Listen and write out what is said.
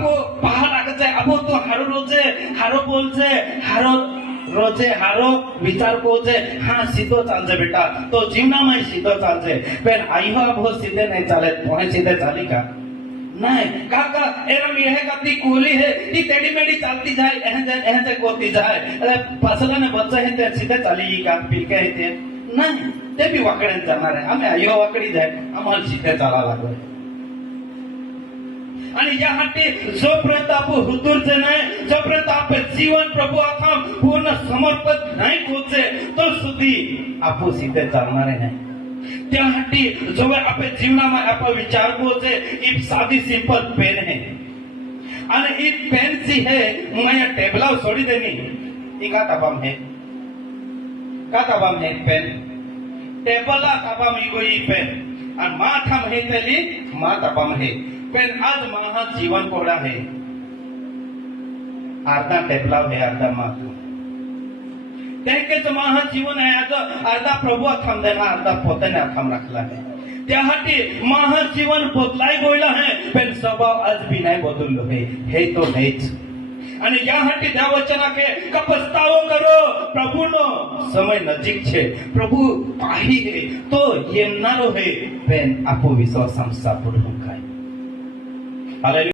আপো পাহাড় আকাশে আপো তো হারো রোজে হারো বলছে হারো રોજે હારો વિચાર પહોંચે હા સીધો ચાલશે બેટા તો જીવનામાં સીધો ચાલશે બેન આઈહો આભો સીધે નહીં ચાલે તોને સીધે ચાલી કા नहीं काका एरम यह कति कोली है कि टेढ़ी मेढ़ी चलती जाए एह से एह से गोती जाए अरे फसल ने बच्चा है ते सीधे चली ही का पी के है नहीं ते भी वकड़े जाना रे हमें यो वकड़ी जाए हमारे सीधे चला लगे आणि यासाठी जोपर्यंत आपण हुतूरचे नाही जोपर्यंत आपण जीवन प्रभू आखा पूर्ण समर्पित नाही होते तो સુધી आपण સીધે ચાલનારે નહીં त्यासाठी जोवर આપણે જીવનામાં આપણે વિચારવો છે એ સાદી સિમ્પલ પેન હે અને એ પેન સી હે હું અહીંયા ટેબલા છોડી દેની એ કા તાબામ હે કા તાબામ હે પેન ટેબલા તાબામ ઈ ગઈ પેન અને માથામ હે તેલી મા તાબામ હે पण आज माझा जीवन कोडा आहे अर्धा टेपलाव आहे अर्धा मातू त्याकेच माझा जीवन आहे आज अर्धा प्रभू अथाम देना अर्धा पोताने अथाम राखला आहे त्यासाठी माझा जीवन बदलाय गोयला आहे पण स्वभाव आज बी नाही बदललो आहे हे तो नाहीच અને જ્યાં હાટી ત્યાં વચનાકે કે પસ્તાવો કરો પ્રભુનો સમય નજીક છે પ્રભુ પાહી હે તો એમનારો હે બેન આપો વિશ્વાસ સંસ્થા પૂર્ણ કાય Hallelujah.